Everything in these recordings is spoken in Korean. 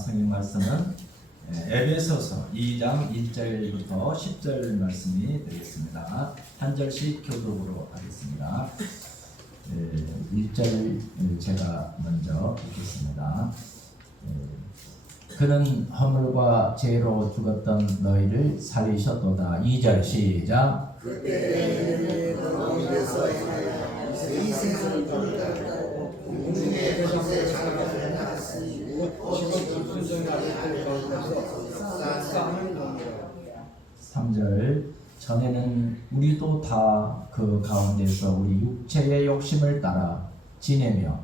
성경 말씀은 에베소서 2장 1절부터 10절 말씀이 되겠습니다. 한 절씩 교독으로 하겠습니다. 1절 제가 먼저 읽겠습니다. 그는 허물과 죄로 죽었던 너희를 살리셨도다. 2절 시작. 그때 너희에서 행하여 이 세상을 떠나고 공중의 권세 장악을 나갔으니 오직 불순종하는 가운데서 싸움을 넘으라. 3절 전에는 우리도 다 그 가운데서 우리 육체의 욕심을 따라 지내며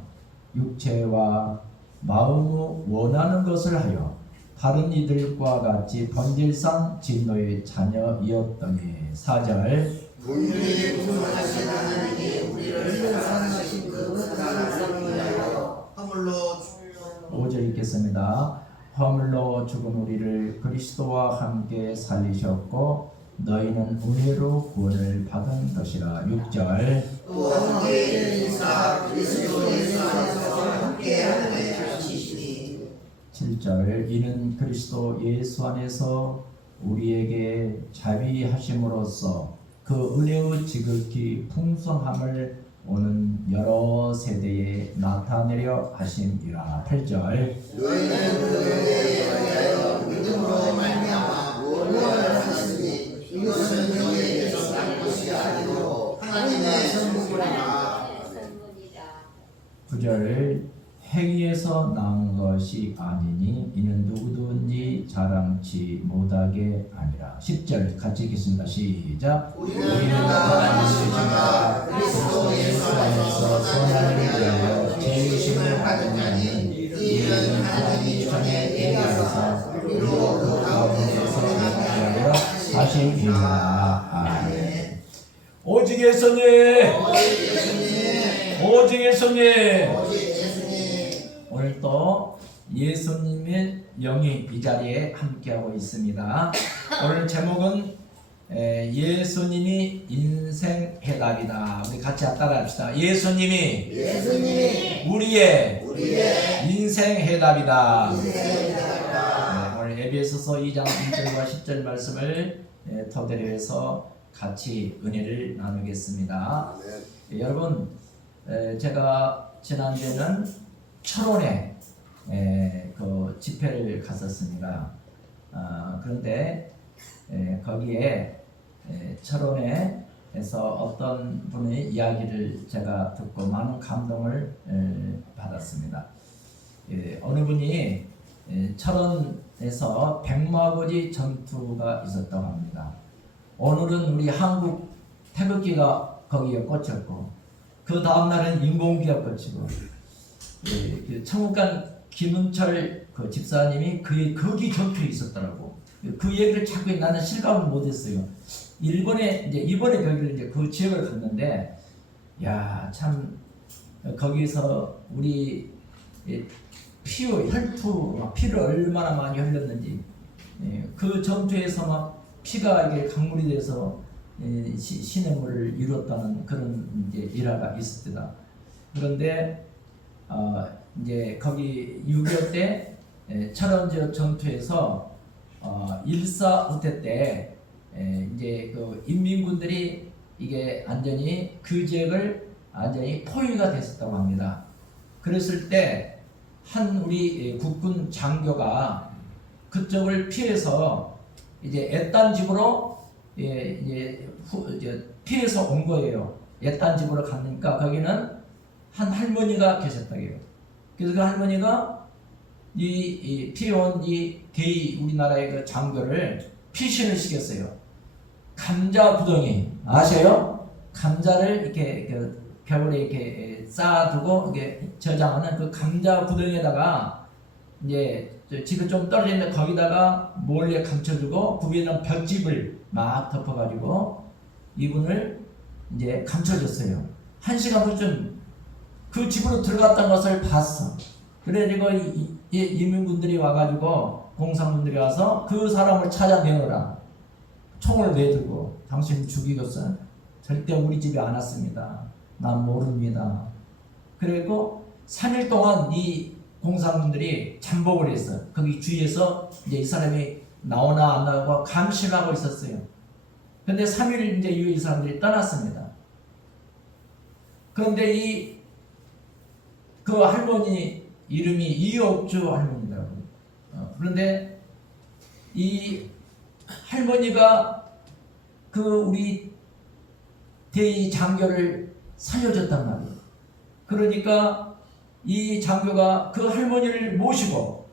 육체와 마음이 원하는 것을 하여 다른 이들과 같이 본질상 진노의 자녀이었더니. 4절 분명히 분노하신 하나님이 우리를 사랑하신 그 사랑을 위하여 허물로 5절 읽겠습니다. 허물로 죽은 우리를 그리스도와 함께 살리셨고 너희는 은혜로 구원을 받은 것이라. 6절 또 함께 인사 그리스도 예수 안에서 함께 하늘에 앉히시니. 7절 이는 그리스도 예수 안에서 우리에게 자비하심으로써 그 은혜의 지극히 풍성함을 오는 여러 세대에 나타내려 하심이라. 8절 너희는 그에게 의하여 믿음으로 말미암아 구원을 받았으니 이것은 너희에게서 난 것이 아니고 하나님의 선물이라. 9절 행위에서 난 것이 아니니 이는 누구든지 자랑치 못하게 아니라. 10절 같이 읽겠습니다. 시작. 우리는 하나님의 주시가 그리스도 예수 안에서 선을 위하여 죄의심을 받은 자니 이는 하나님이 전에 예비하사 우리로 그 가운데서 나타나려 하심이라. 아멘. 오직 예수님, 오직 예수님. 오늘 또 예수님의 영이 이 자리에 함께하고 있습니다. 오늘 제목은 예수님이 인생 해답이다. 우리 같이 따라합시다. 예수님이 우리의 인생 해답이다. 오늘 에베소서 2장 1절과 10절 말씀을 토대로 해서 같이 은혜를 나누겠습니다. 여러분, 제가 지난주에는 철원에 그 집회를 갔었습니다. 그런데 거기에 철원에서 어떤 분의 이야기를 제가 듣고 많은 감동을 받았습니다. 어느 분이 철원에서 백마고지 전투가 있었다고 합니다. 오늘은 우리 한국 태극기가 거기에 꽂혔고 그 다음날은 인공기가 꽂히고 청국간 김은철 그 집사님이 거기 전투에 있었더라고. 그 얘기를 자꾸 나는 실감을 못했어요. 이번에 결국에 이제 그 지역을 갔는데, 야, 참 거기서 우리 피를 얼마나 많이 흘렸는지, 그 전투에서 막 피가 이게 강물이 돼서 신해물을 이뤘다는 그런 이제 일화가 있었다. 그런데 이제 거기 6.25 때 철원 지역 전투에서 1.4 때 이제 그 인민군들이 이게 완전히 그 지역을 완전히 포위가 됐었다고 합니다. 그랬을 때 한 우리 국군 장교가 그쪽을 피해서 이제 애딴 집으로 이제 피해서 온 거예요. 애딴 집으로 갔으니까 거기는 한 할머니가 계셨다고요. 그래서 그 할머니가 이 피해온 이 대의 우리나라의 그 장교를 피신을 시켰어요. 감자 부덩이 아세요? 감자를 이렇게 그 벽에 이렇게 쌓아두고 이렇게 저장하는 그 감자 부덩이에다가 이제 집에 좀 떨어지는데 거기다가 몰래 감춰주고 그 위에는 벽집을 막 덮어가지고 이분을 이제 감춰줬어요. 1시간 후쯤 그 집으로 들어갔던 것을 봤어. 그래가지고 이민군들이 와가지고 공산군들이 와서 그 사람을 찾아내느라 총을 내들고 당신 죽이겠어? 절대 우리 집에 안 왔습니다. 난 모릅니다. 그리고 3일 동안 이 공사분들이 잠복을 했어. 거기 주위에서 이제 이 사람이 나오나 안 나오고 감시를 하고 있었어요. 근데 3일 이제 이후에 이 사람들이 떠났습니다. 그런데 그 할머니 이름이 이옥주 할머니라고. 그런데 이 할머니가 그 우리 대의 장교를 살려줬단 말이에요. 그러니까 이 장교가 그 할머니를 모시고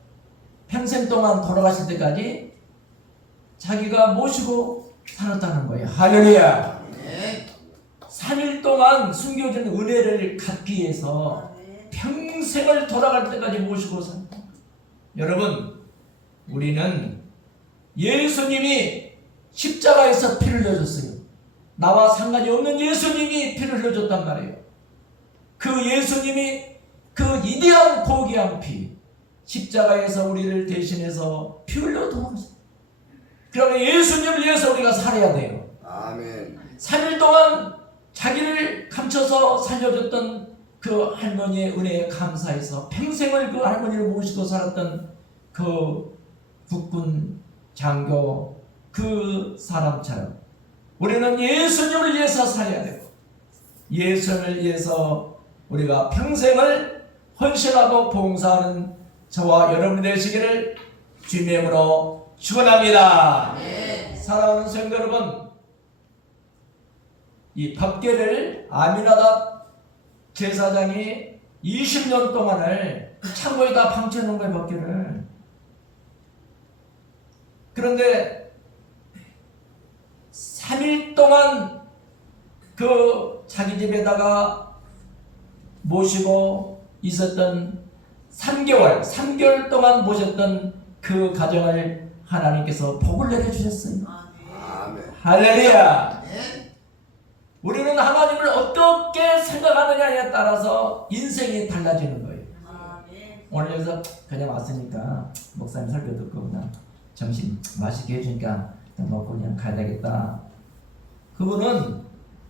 평생 동안 돌아가실 때까지 자기가 모시고 살았다는 거예요. 할렐루야. 3일 동안 숨겨진 은혜를 갖기 위해서 평생을 돌아갈 때까지 모시고 산다. 여러분, 우리는 예수님이 십자가에서 피를 흘려줬어요. 나와 상관이 없는 예수님이 피를 흘려줬단 말이에요. 그 예수님이 그 위대한 고귀한 피, 십자가에서 우리를 대신해서 피 흘려 도망쳤어요. 그러면 예수님을 위해서 우리가 살아야 돼요. 아멘. 3일 동안 자기를 감춰서 살려줬던 그 할머니의 은혜에 감사해서 평생을 그 할머니를 모시고 살았던 그 국군 장교 그 사람처럼 우리는 예수님을 위해서 살아야 되고 예수님을 위해서 우리가 평생을 헌신하고 봉사하는 저와 여러분이 되시기를 주님의 이름으로 축원합니다. 사랑하는 성도 여러분, 이 법궤를 아미나답 제사장이 20년 동안을 창고에다 방치해놓은 거예요, 법궤를. 그런데 3일 동안 그 자기 집에다가 모시고 있었던 3개월 동안 모셨던 그 가정을 하나님께서 복을 내려주셨어요. 아멘. 할렐루야. 우리는 하나님을 어떻게 생각하느냐에 따라서 인생이 달라지는 거예요. 오늘 여기서 그냥 왔으니까 목사님 설교 듣고 그냥 점심 맛있게 해주니까 먹고 그냥 가야 되겠다. 그분은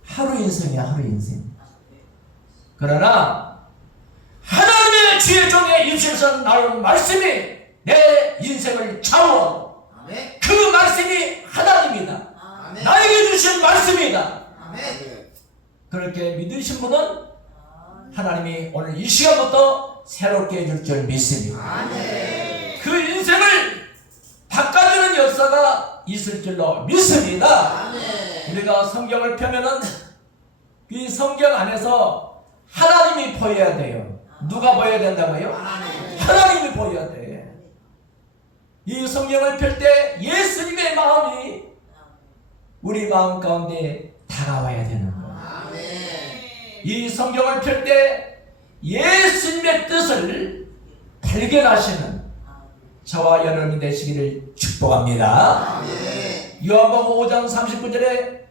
하루 인생이야, 하루 인생. 그러나 하나님의 주의 종의 입술에서 나온 말씀이 내 인생을 좌우하고 그 말씀이 하나님이다. 나에게 주신 말씀이다. 그렇게 믿으신 분은 하나님이 오늘 이 시간부터 새롭게 해줄 줄 믿습니다. 그 인생을 바꿔주는 역사가 있을 줄로 믿습니다. 우리가 성경을 펴면은 이 성경 안에서 하나님이 보여야 돼요. 누가 보여야 된다고요? 하나님이 보여야 돼. 이 성경을 펼 때 예수님의 마음이 우리 마음 가운데 다가와야 되는 거예요. 이 성경을 펼 때 예수님의 뜻을 발견하시는 저와 여러분이 되시기를 축복합니다. 요한복음 5장 39절에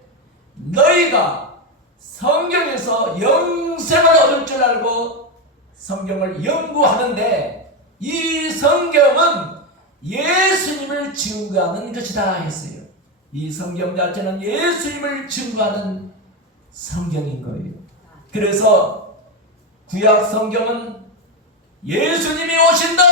너희가 성경에서 영생을 얻을 줄 알고 성경을 연구하는데 이 성경은 예수님을 증거하는 것이다 했어요. 이 성경 자체는 예수님을 증거하는 성경인 거예요. 그래서 구약 성경은 예수님이 오신다!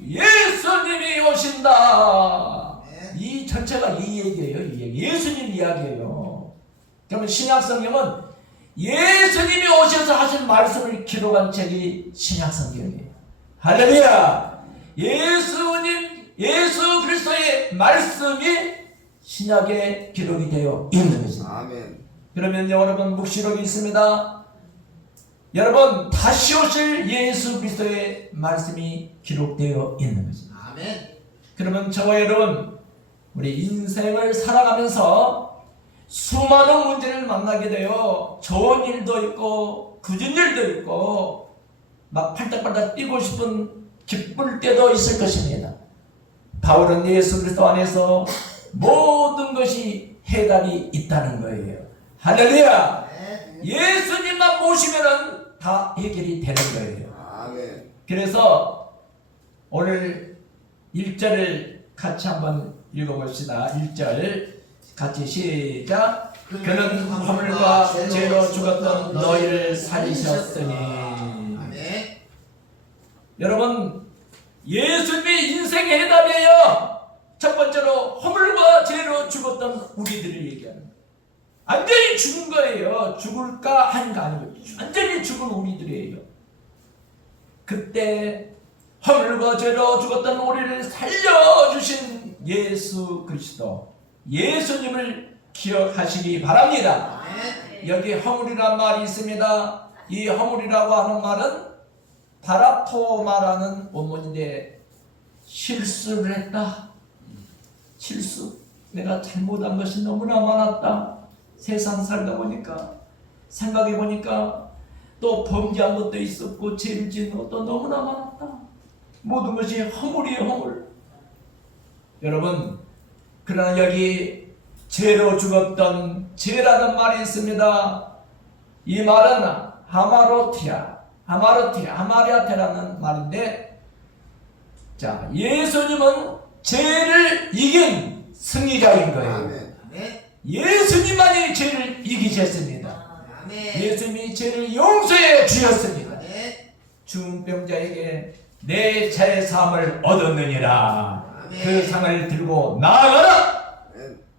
예수님이 오신다! 이 전체가 이 얘기예요. 이 얘기. 예수님 이야기예요. 그러면 신약 성경은 예수님이 오셔서 하신 말씀을 기록한 책이 신약 성경이에요. 할렐루야! 예수 그리스도의 말씀이 신약에 기록이 되어 있는 것입니다. 아멘. 그러면 여러분 묵시록이 있습니다. 여러분 다시 오실 예수 그리스도의 말씀이 기록되어 있는 것입니다. 그러면 저와 여러분 우리 인생을 살아가면서 수많은 문제를 만나게 되어 좋은 일도 있고 굳은 일도 있고 막 팔딱팔딱 뛰고 싶은 기쁠 때도 있을 것입니다. 바울은 예수 그리스도 안에서 모든 것이 해답이 있다는 거예요. 할렐루야! 예수님만 모시면은 다 해결이 되는 거예요. 아멘. 그래서 오늘 1절을 같이 한번 읽어봅시다. 1절 같이 시작. 그는 화물과 죄로 죽었던 너희를 살리셨으니. 여러분, 예수님의 인생의 해답이에요. 첫 번째로 허물과 죄로 죽었던 우리들을 얘기하는 거예요. 완전히 죽은 거예요. 죽을까 하는가 아니고 완전히 죽은 우리들이에요. 그때 허물과 죄로 죽었던 우리를 살려주신 예수 그리스도, 예수님을 기억하시기 바랍니다. 여기 허물이란 말이 있습니다. 이 허물이라고 하는 말은 바라토마라는 원문인데, 실수를 했다. 실수. 내가 잘못한 것이 너무나 많았다. 세상 살다 보니까, 생각해 보니까 또 범죄한 것도 있었고 죄를 지은 것도 너무나 많았다. 모든 것이 허물이에요, 허물. 여러분, 그러나 여기 죄로 죽었던, 죄라는 말이 있습니다. 이 말은 하마리아테라는 말인데, 자, 예수님은 죄를 이긴 승리자인 거예요. 예수님만이 죄를 이기셨습니다. 예수님이 죄를 용서해 주셨습니다. 중병자에게 내 죄 사함을 얻었느니라. 그 상을 들고 나아가라.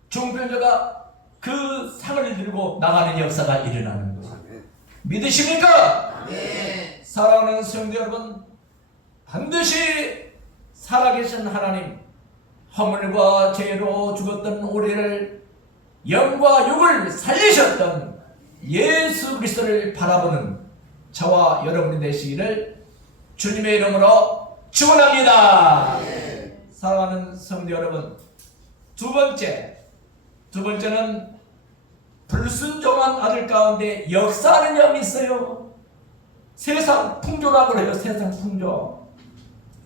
중병자가 그 상을 들고 나가는 역사가 일어나는 거예요. 믿으십니까? 사랑하는 성도 여러분, 반드시 살아계신 하나님, 허물과 죄로 죽었던 우리를 영과 육을 살리셨던 예수 그리스도를 바라보는 저와 여러분이 되시기를 주님의 이름으로 축원합니다. 사랑하는 성도 여러분, 두 번째는 불순종한 아들 가운데 역사하는 영이 있어요. 세상 풍조라고 그래요. 세상 풍조.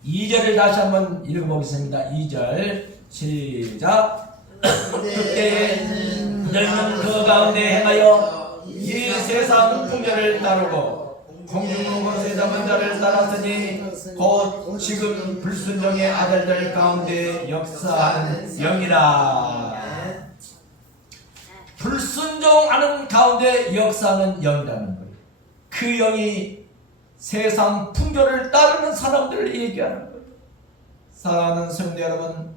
2절을 다시 한번 읽어보겠습니다. 2절 시작. 그때에 너희는 그 가운데 행하여 이 세상 풍조를 따르고 공중로 곳에 담은 자를 따랐으니 곧 지금 불순종의 아들들 가운데 역사하는 영이라. 불순종하는 가운데 역사하는 영이라는 거예요. 그 영이 세상 풍조를 따르는 사람들을 얘기하는 거예요. 사랑하는 성도 여러분,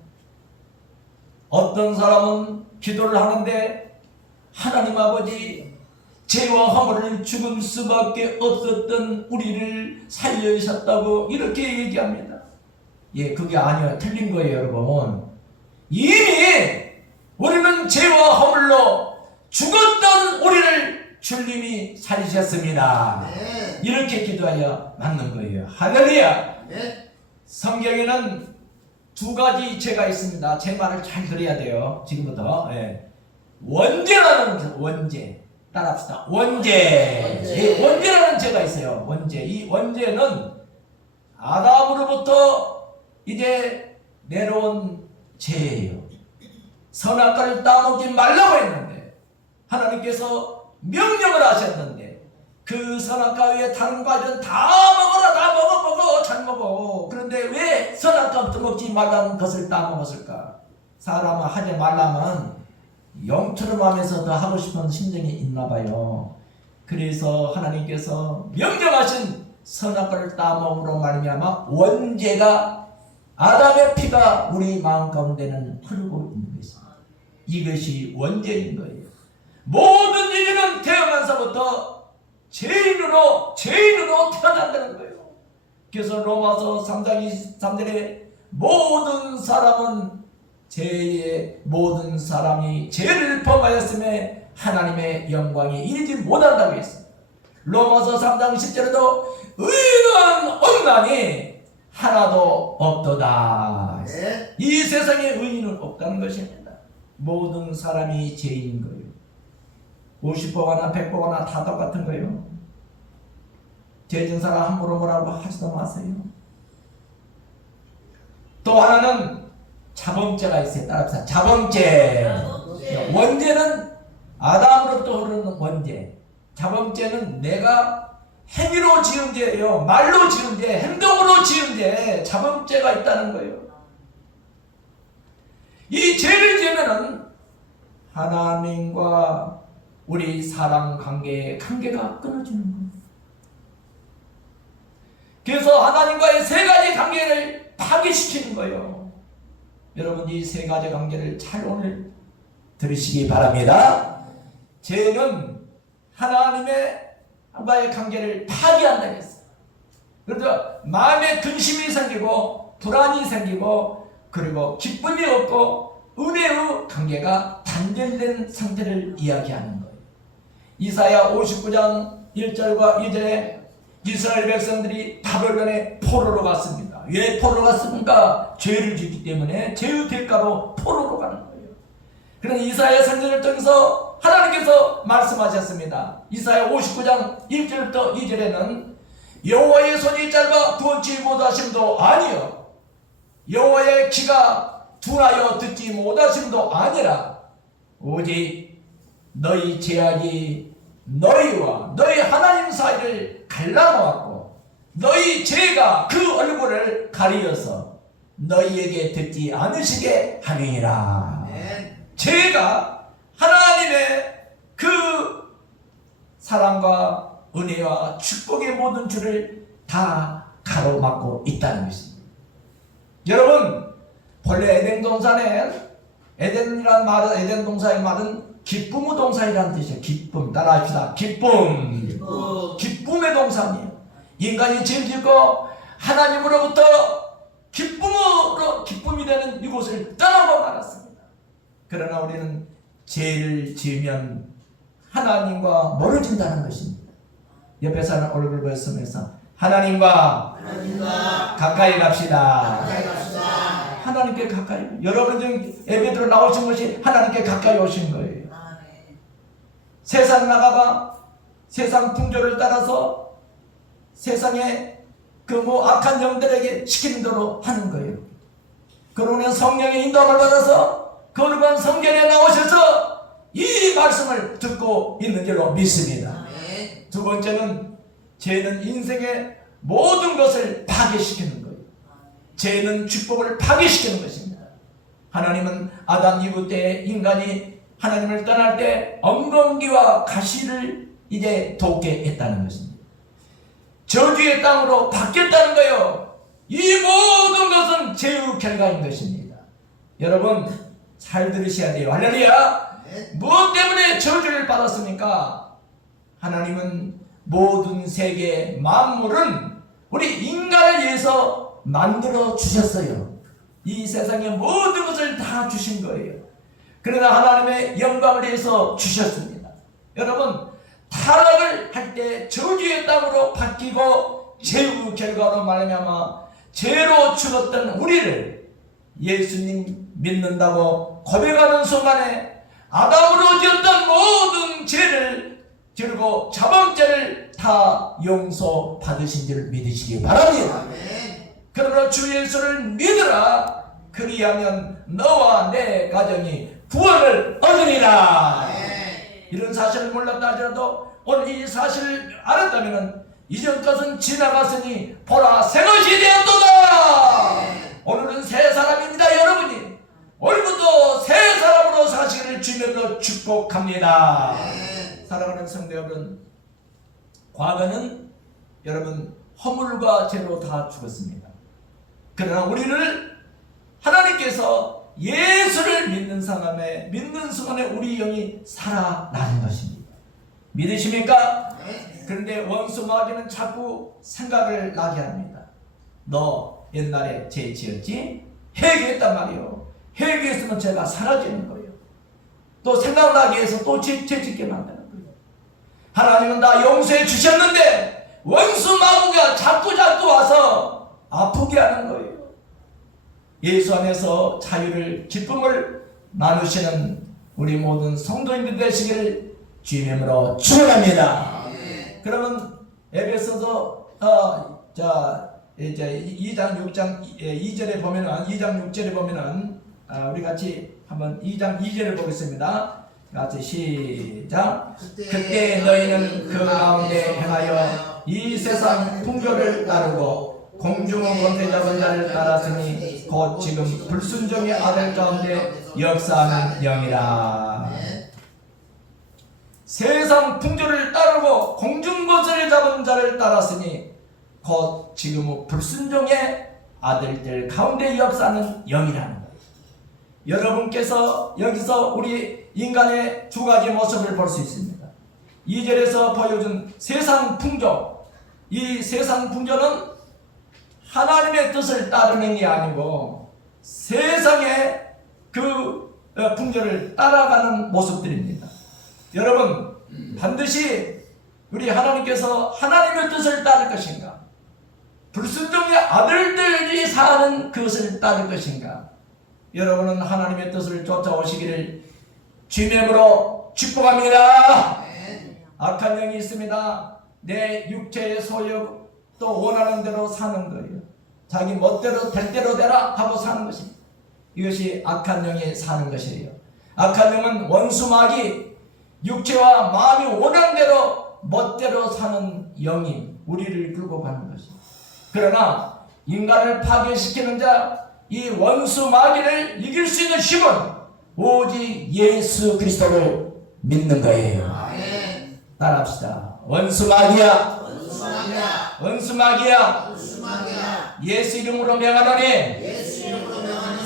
어떤 사람은 기도를 하는데 하나님 아버지, 죄와 허물을 죽을 수밖에 없었던 우리를 살려주셨다고 이렇게 얘기합니다. 예, 그게 아니에요. 틀린 거예요, 여러분. 이미 우리는 죄와 허물로 죽었던 우리를 주님이 살리셨습니다. 이렇게 기도해야 맞는 거예요. 할렐루야. 성경에는 두 가지 죄가 있습니다. 제 말을 잘 들어야 돼요. 지금부터. 원죄라는 원죄. 따라합시다. 원죄. 원죄라는 죄가 있어요. 원죄. 이 원죄는 아담으로부터 이제 내려온 죄예요. 선악과를 따먹지 말라고 했는데 하나님께서 명령을 하셨는데 그 선악과 외에 다른 과일은 다 먹어라. 다 먹어. 잘 먹어. 그런데 왜 선악과부터 먹지 말라는 것을 따먹었을까? 사람은 하지 말라면 영처럼 하면서 더 하고 싶은 심정이 있나 봐요. 그래서 하나님께서 명령하신 선악과를 따먹으로 말미암아 원죄가, 아담의 피가 우리 마음 가운데는 흐르고 있는 것입니다. 이것이 원죄인 거예요. 모든 인류는 태어나서부터 죄인으로 태어난다는 거예요. 그래서 로마서 3장 23절에 모든 사람이 죄를 범하였음에 하나님의 영광이 이르지 못한다고 했습니다. 로마서 3장 10절에도 의인은 없나니 하나도 없도다. 이 세상에 의인은 없다는 것입니다. 모든 사람이 죄인인 거예요. 50%나 100%나 다 똑같은 거예요. 죄진 사람 함부로 뭐라고 하지도 마세요. 또 하나는 자범죄가 있어요. 따라합시다. 자범죄. 원죄는 아담으로부터 흐르는 원죄. 자범죄는 내가 행위로 지은 죄예요. 말로 지은 죄, 행동으로 지은 죄. 자범죄가 있다는 거예요. 이 죄를 지으면은 하나님과 우리 사람 관계가 끊어지는 거예요. 그래서 하나님과의 세 가지 관계를 파괴시키는 거예요. 여러분 이 세 가지 관계를 잘 오늘 들으시기 바랍니다. 죄는 하나님과의 관계를 파괴한다고 했어요. 그래서 마음에 근심이 생기고 불안이 생기고 그리고 기쁨이 없고 은혜의 관계가 단절된 상태를 이야기하는 거예요. 이사야 59장 1절과 2절에 이스라엘 백성들이 바벨론에 포로로 갔습니다. 왜 포로로 갔습니까? 죄를 짓기 때문에 죄의 대가로 포로로 가는 거예요. 그런 이사야 선지자를 통해서 하나님께서 말씀하셨습니다. 이사야 59장 1절부터 2절에는 여호와의 손이 짧아 구원치 못하심도 아니요 여호와의 귀가 둔하여 듣지 못하심도 아니라 오직 너희 죄악이 너희와 너희 하나님 사이를 갈라놓았고 너희 죄가 그 얼굴을 가리어서 너희에게 듣지 않으시게 하느니라. 죄가 하나님의 그 사랑과 은혜와 축복의 모든 줄을 다 가로막고 있다는 것입니다. 여러분 본래 에덴 동산에 에덴이란 말은 에덴 동사의 말은 기쁨의 동산이라는 뜻이에요. 기쁨 따라합시다. 기쁨의 동산이에요. 인간이 죄를 짓고 하나님으로부터 기쁨이 되는 이곳을 떠나고 말았습니다. 그러나 우리는 죄를 지으면 하나님과 멀어진다는 것입니다. 옆에 사람 얼굴 보면서 하나님과 가까이 갑시다. 하나님께 가까이. 여러분 지금 예배드려 나오신 것이 하나님께 가까이 오신 거예요. 세상 나가봐 세상 풍조를 따라서 세상에 그 악한 영들에게 시키는 대로 하는 거예요. 그러면 성령의 인도함을 받아서 거룩한 성전에 나오셔서 이 말씀을 듣고 있는 줄로 믿습니다. 두 번째는 죄는 인생의 모든 것을 파괴시키는 거예요. 죄는 축복을 파괴시키는 것입니다. 하나님은 아담 이브 때 인간이 하나님을 떠날 때 엉겅기와 가시를 이제 돋게 했다는 것입니다. 저주의 땅으로 바뀌었다는 거예요. 이 모든 것은 죄의 결과인 것입니다. 여러분 잘 들으셔야 돼요. 할렐루야. 무엇 때문에 저주를 받았습니까? 하나님은 모든 세계 만물은 우리 인간을 위해서 만들어 주셨어요. 이 세상의 모든 것을 다 주신 거예요. 그러나 하나님의 영광을 위해서 주셨습니다. 여러분 타락을 할 때 저주의 땅으로 바뀌고 죄의 결과로 말미암아 죄로 죽었던 우리를 예수님 믿는다고 고백하는 순간에 아담으로 지었던 모든 죄를 그리고 자범죄를 다 용서받으신 줄 믿으시기 바랍니다. 그러므로 주 예수를 믿으라. 그리하면 너와 내 가정이 구원을 얻으리라. 이런 사실을 몰랐다 하더라도 오늘 이 사실을 알았다면 이전 것은 지나갔으니 보라 새 것이 되었도다. 오늘은 새 사람입니다. 여러분이 오늘부터 새 사람으로 사시기를 주님으로 축복합니다. 사랑하는 성도 여러분, 과거는 여러분 허물과 죄로 다 죽었습니다. 그러나 우리를 하나님께서 예수를 믿는 순간에 우리 영이 살아나는 것입니다. 믿으십니까? 그런데 원수 마귀는 자꾸 생각을 나게 합니다. 너 옛날에 죄 지었지? 회개했단 말이요. 회개했으면 죄가 사라지는 거예요. 또 생각나게 해서 또 죄 짓게 만드는 거예요. 하나님은 다 용서해 주셨는데 원수 마귀가 자꾸 와서 아프게 하는 거예요. 예수 안에서 자유를 기쁨을 나누시는 우리 모든 성도인들 되시기를 주님으로 축원합니다. 그러면 에베소서 2장 6절에 보면은 우리 같이 한번 2장 2절을 보겠습니다. 같이 시작. 그때 너희는 그 가운데 행하여 이 세상 풍조를 따르고 공중의 권세 잡은 자를 따랐으니 곧 지금 불순종의 아들 가운데 역사하는 영이라. 세상 풍조를 따르고 공중 권세를 잡은 자를 따랐으니 곧 지금 불순종의 아들들 가운데 역사하는 영이라는 거예요. 여러분께서 여기서 우리 인간의 두 가지 모습을 볼 수 있습니다. 2절에서 보여준 세상 풍조, 이 세상 풍조는 하나님의 뜻을 따르는 게 아니고 세상의 그 풍조를 따라가는 모습들입니다. 여러분, 반드시 우리 하나님께서 하나님의 뜻을 따를 것인가? 불순종의 아들들이 사는 그것을 따를 것인가? 여러분은 하나님의 뜻을 쫓아오시기를 주님으로 축복합니다. 악한 영이 있습니다. 내 육체의 소욕 또 원하는 대로 사는 거예요. 자기 멋대로 될 대로 되라 하고 사는 것입니다. 이것이 악한 영이 사는 것이에요. 악한 영은 원수 마귀, 육체와 마음이 원하는 대로 멋대로 사는 영이 우리를 끌고 가는 것입니다. 그러나 인간을 파괴시키는 자, 이 원수 마귀를 이길 수 있는 힘은 오직 예수 그리스도를 믿는 거예요. 따라합시다. 원수 마귀야, 원수 마귀야, 예수 이름으로 명하노니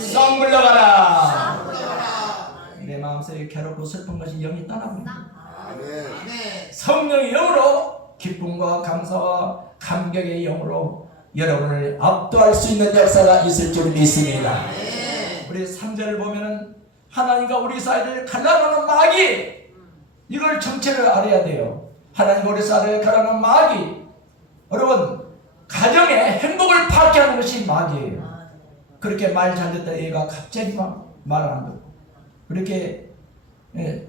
썩 물러가라. 내 마음속에 괴롭고 슬픈 것이 영이 떠나버립니다. 성령의 영으로 기쁨과 감사와 감격의 영으로 여러분을 압도할 수 있는 역사가 있을 줄 믿습니다. 우리 3절을 보면은 하나님과 우리 사이를 갈라놓는 마귀, 이걸 정체를 알아야 돼요. 하나님과 우리 사이를 갈라놓는 마귀, 여러분 가정의 행복을 파괴하는 것이 마귀예요. 그렇게 말 잘 듣다 얘가 갑자기 막 말 안 듣고, 그렇게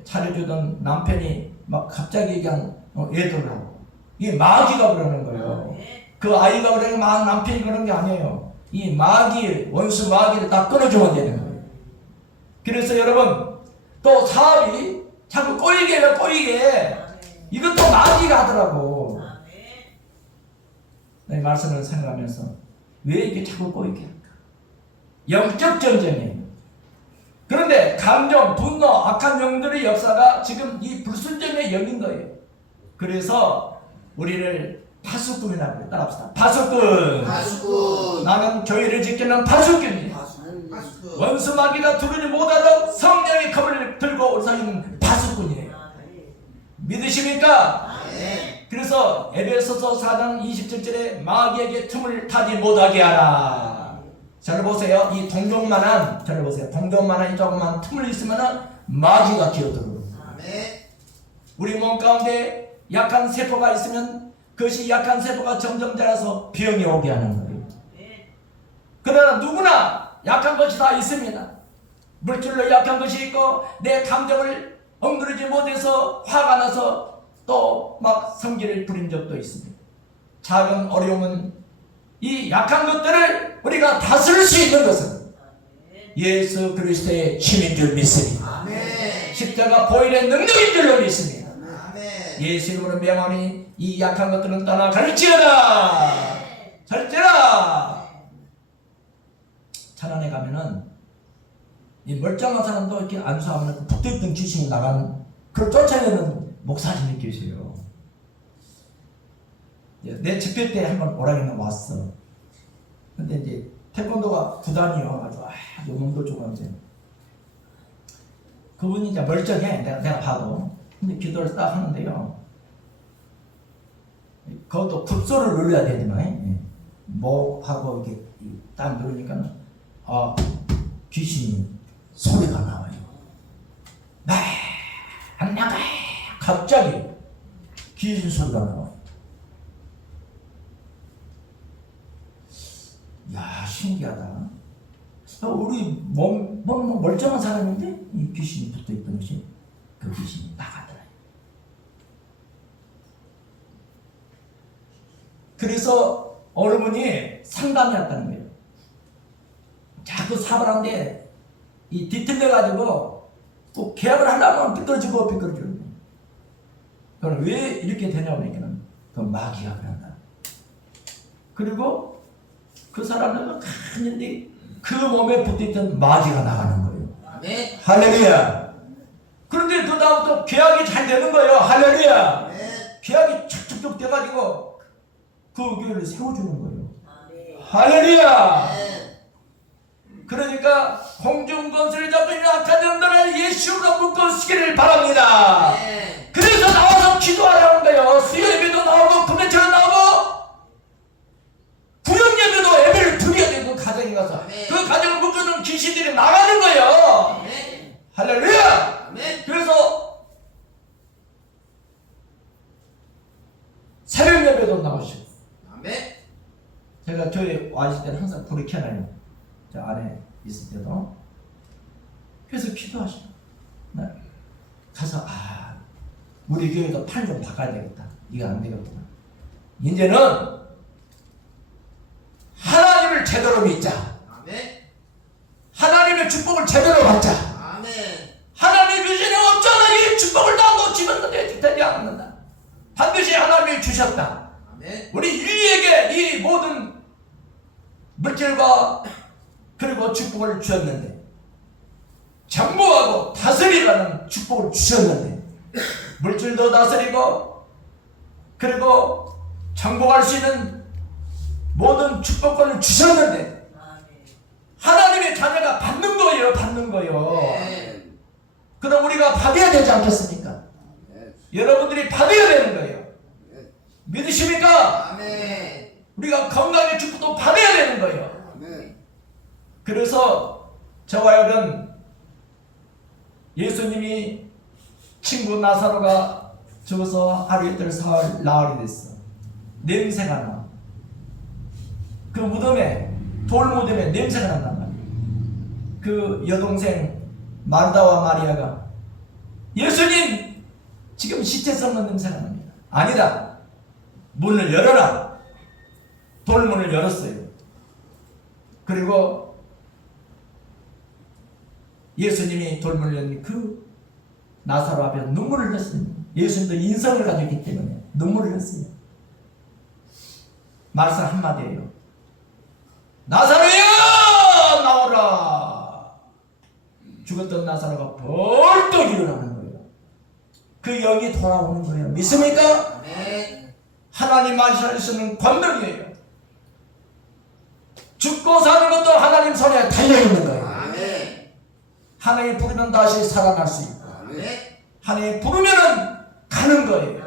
잘해주던 남편이 막 갑자기 그냥 애도를 하고, 이게 마귀가 그러는 거예요. 그 아이가 그러는 막 남편이 그런 게 아니에요. 이 마귀, 원수 마귀를 다 끊어주면 되는 거예요. 그래서 여러분, 또 사업이 자꾸 꼬이게 해요, 꼬이게. 이것도 마귀가 하더라고. 내 말씀을 생각하면서 왜 이렇게 자꾸 꼬이게 할까? 영적 전쟁이에요. 그런데 감정, 분노, 악한 영들의 역사가 지금 이 불순종의 영인 거예요. 그래서 우리를 파수꾼이라고 그래요. 따라합시다. 파수꾼. 나는 교회를 지키는 파수꾼이에요. 원수 마귀가 두루지 못하도록 성령의 검을 들고 서 있는 파수꾼이에요. 믿으십니까? 그래서 에베소서 4장 27절에 마귀에게 틈을 타지 못하게 하라. 저를 보세요. 이 동족만한, 저를 보세요. 동족만한 이 조그만 틈을 있으면 마귀가 기어들어요. 우리 몸 가운데 약한 세포가 있으면 그것이 약한 세포가 점점 자라서 병이 오게 하는 거예요. 그러나 누구나 약한 것이 다 있습니다. 물질로 약한 것이 있고, 내 감정을 억누르지 못해서 화가 나서 또 막 성기를 부린 적도 있습니다. 작은 어려움은 이 약한 것들을 우리가 다스릴 수 있는 것은 예수 그리스도의 힘인 줄 믿습니다. 십자가 보혈의 능력인 줄로 믿습니다. 예수 이름으로 명하니 이 약한 것들은 떠나갈지어다. 절제라. 천안에 가면은 이 멀쩡한 사람도 이렇게 안수하면 붙어있던 귀신이 나가는, 그걸 쫓아내는 목사님이 계세요. 내 집회 때 한번 오라기는 왔어. 근데 이제 태권도가 구단이어가지고 아주 몸도 좋은데, 그분이 이제 멀쩡해. 내가 봐도. 근데 기도를 딱 하는데요, 그것도 굽소를 눌러야 되지만 목하고 이렇게 딱 누르니까 귀신이 소리가 나와요. 안 나가. 갑자기 귀신 소리가 나와요. 야, 신기하다. 우리 몸 멀쩡한 사람인데 이 귀신이 붙어있던 것이, 그 귀신이 나가더라. 그래서 어르분이 상담이 왔다는 거예요. 자꾸 사업을 하는데 이 뒤틀려가지고 꼭 계약을 하려면 삐뚤어지고 삐뚤어지는 거예요. 그럼 왜 이렇게 되냐고 하니까 그 마귀가 그런다. 그리고 그 사람은 갔는데 그 몸에 붙어있던 마귀가 나가는 거예요. 할렐루야. 그런데 그 다음부터 계약이 잘 되는 거예요. 할렐루야. 계약이 척척척 돼가지고 그 교회를 세워주는 거예요. 할렐루야. 그러니까 공중건설을 잡고 있는 악한 영들을 예수로 묶어쓰기를 바랍니다. 그래서 나와서 기도하라는 거예요. 수요예배도 나오고 금요일도 나오고 구역예배도 예배를 드려야 되고 가정에 가서 그 가정을 묶어놓은 귀신들이 나가는 거예요. 할렐루야. 그래서 새벽 예배도 나오시고 제가 저희 와 있을 때는 항상 불을 켜놔요. 저 안에 있을 때도. 그래서 기도하시고 네. 가서 우리 교회도 판 좀 바꿔야 되겠다. 이거 안 되겠구나. 이제는 하나님을 제대로 믿자. 하나님의 축복을 제대로 받자. 하나님이 주시는 없잖아. 이 축복을 다 놓치면 되지 않는다. 반드시 하나님이 주셨다. 우리 인류에게 이 모든 물질과 그리고 축복을 주셨는데 정복하고 다스리라는 축복을 주셨는데 물질도 다스리고 그리고 정복할 수 있는 모든 축복권을 주셨는데 하나님의 자녀가 받는 거예요. 받는 거예요. 그럼 우리가 받아야 되지 않겠습니까? 여러분들이 받아야 되는 거예요. 믿으십니까? 우리가 건강의 축복도 받아야 되는 거예요. 그래서 저와 여러분 예수님이 친구 나사로가 죽어서 하루 이틀 사흘 나흘이 됐어. 냄새가 나. 그 무덤에 돌 무덤에 냄새가 난단 말이야. 그 여동생 마르다와 마리아가 예수님 지금 시체 썩는 냄새가 납니다. 아니다. 문을 열어라. 돌문을 열었어요. 그리고 예수님이 돌문을 열니 그 나사로 앞에서 눈물을 흘렸습니다. 예수님도 인성을 가지고 있기 때문에 눈물을 흘렸어요. 말씀 한마디예요. 나사로야 나오라. 죽었던 나사로가 벌떡 일어나는 거예요. 그 영이 돌아오는 거예요. 믿습니까? 하나님 말씀하시는 권능이에요. 죽고 사는 것도 하나님 손에 달려있는 거예요. 하나님 부르면 다시 살아날 수 있고 하나님 부르면은 가는 거예요.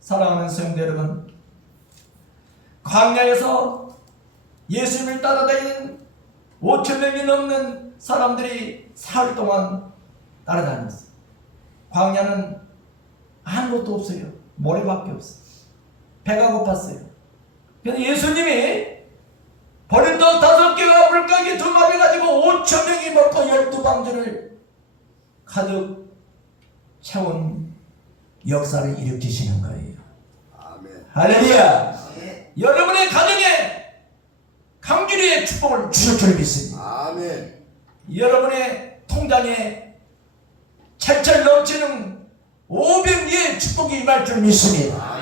사랑하는 성도 여러분, 광야에서 예수님을 따라다니는 5,000명이 넘는 사람들이 사흘 동안 따라다녔어요. 광야는 아무것도 없어요. 모래밖에 없어요. 배가 고팠어요. 그래서 예수님이 버린 떡 5개와 물고기 2마리 가지고 5,000명이 먹고 12방주를 가득 채운 역사를 일으키시는 거예요. 할렐루야. 여러분의 가정에 강주리의 축복을 주실 줄 믿습니다. 여러분의 통장에 철철 넘치는 500리의 축복이 임할 줄 믿습니다.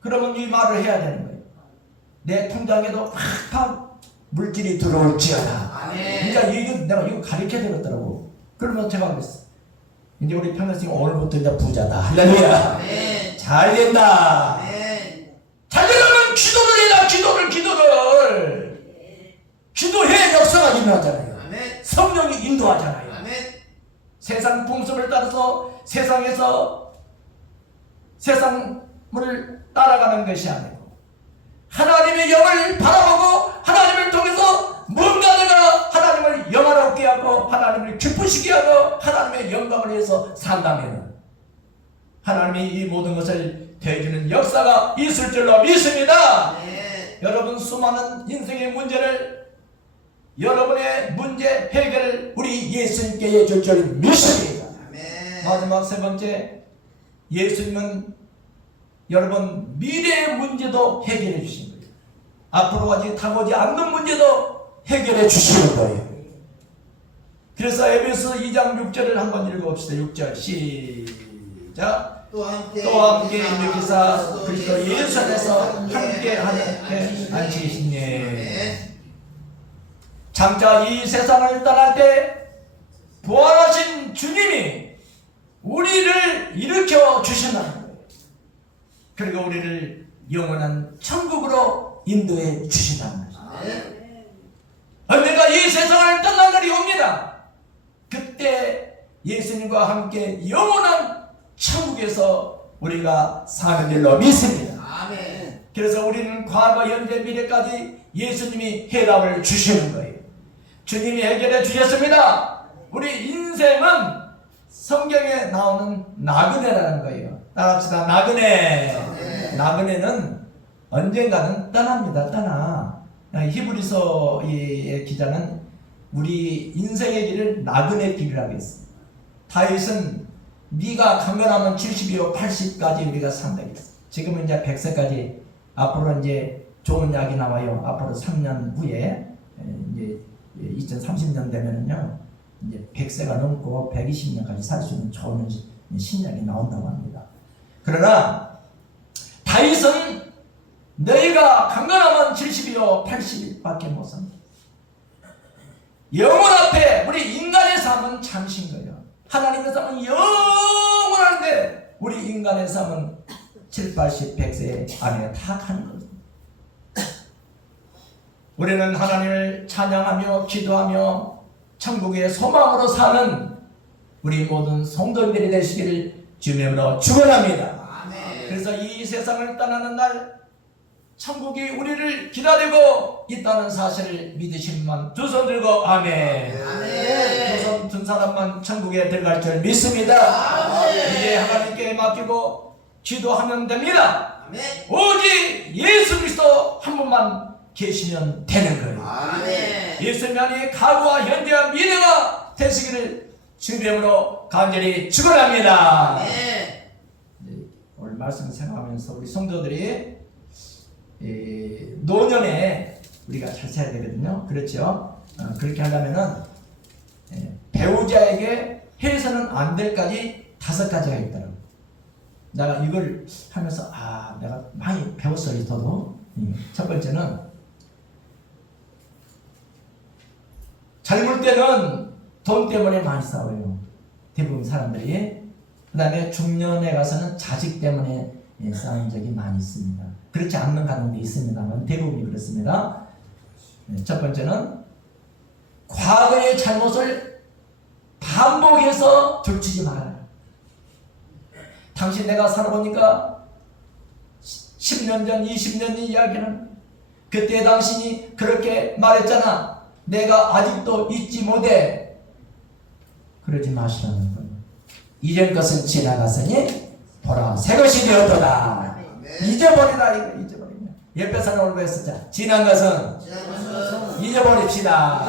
그러면 이 말을 해야 되는 거예요. 내 통장에도 팍팍 물질이 들어올지어다. 그러니까 내가 이거 가르쳐야 되겠더라고. 그러면 제가 그랬어. 이제 우리 평생이 오늘부터 이제 부자다. 할렐루야. 잘 된다. 잘 되려면 기도를 해라. 기도를. 기도해 역사가 일어나잖아요. 성령이 인도하잖아요. 세상 풍습을 따라서 세상에서 세상을 따라가는 것이 아니고 하나님의 영을 바라보고 하나님을 통해서 뭔가 내가 하나님을 영화롭게 하고 하나님을 기쁘시게 하고 하나님의 영광을 위해서 산다면 하나님이 이 모든 것을 대해주는 역사가 있을 줄로 믿습니다. 여러분 수많은 인생의 문제를 여러분의 문제 해결을 우리 예수님께 해줄 줄 믿습니다. 마지막 세 번째, 예수님은 여러분 미래의 문제도 해결해 주신 거예요. 앞으로 아직 다가오지 않는 문제도 해결해 주시는 거예요. 그래서 에베소 2장 6절을 한번 읽어봅시다. 6절 시작. 또 함께 일으키사 그리스도 예수 안에서 함께하는 안치시네. 장차 이 세상을 떠날 때 부활하신 주님이 우리를 일으켜 주신다는 거예요. 그리고 우리를 영원한 천국으로 인도해 주신다는 것입니다. 아멘. 내가 이 세상을 떠난 날이 옵니다. 그때 예수님과 함께 영원한 천국에서 우리가 사는 줄로 믿습니다. 아멘. 그래서 우리는 과거, 현재, 미래까지 예수님이 해답을 주시는 거예요. 주님이 해결해 주셨습니다. 우리 인생은 성경에 나오는 나그네라는 거예요. 따라합시다. 나그네. 나그네는 언젠가는 떠납니다. 떠나. 히브리서의 기자는 우리 인생의 길을 나그네 길이라고 했습니다. 다윗은 네가 강건하면 70이요 80까지 우리가 산다 했어요. 지금은 이제 100세까지 앞으로 이제 좋은 약이 나와요. 앞으로 3년 후에 이제 2030년 되면은요 이제 100세가 넘고 120년까지 살 수 있는 좋은 신약이 나온다고 합니다. 그러나 다윗은 너희가 강건하면 70이요 80밖에 못 산다. 영원 앞에 우리 인간의 삶은 잠시인 거예요. 하나님의 삶은 영원한데 우리 인간의 삶은 7, 80, 100세 안에 다 가는 거죠. 우리는 하나님을 찬양하며 기도하며 천국의 소망으로 사는 우리 모든 성도들이 되시기를 주님으로 축원합니다. 아멘. 그래서 이 세상을 떠나는 날 천국이 우리를 기다리고 있다는 사실을 믿으시는 분 두 손 들고 아멘. 아멘. 두 손 든 사람만 천국에 들어갈 줄 믿습니다. 아멘. 이제 하나님께 맡기고 기도하면 됩니다. 아멘. 오직 예수 그리스도 한 분만 계시면 되는 거예요. 아멘. 예수님 안에 과거와 현재와 미래가 되시기를 주님으로 간절히 축원합니다. 아멘. 오늘 말씀 생각하면서 우리 성도들이 노년에 우리가 잘 살아야 되거든요. 그렇죠? 그렇게 하려면은 배우자에게 해서는 안 될까지 5가지가 있더라고. 내가 이걸 하면서 내가 많이 배웠어요. 저도. 첫 번째는 젊을 때는 돈 때문에 많이 싸워요. 대부분 사람들이. 그 다음에 중년에 가서는 자식 때문에 싸운 적이 많이 있습니다. 그렇지 않는 가정도 있습니다만 대부분이 그렇습니다. 첫 번째는 과거의 잘못을 반복해서 들추지 말아요. 당신 내가 살아보니까 10년 전, 20년 전 이야기는 그때 당신이 그렇게 말했잖아. 내가 아직도 잊지 못해. 그러지 마시라는 거예요. 이전 것은 지나갔으니 돌아 새 것이 되었도다. 잊어버리라 이거 잊어버리면. 옆에 사람 올고 했었자. 지난 것은 잊어버립시다.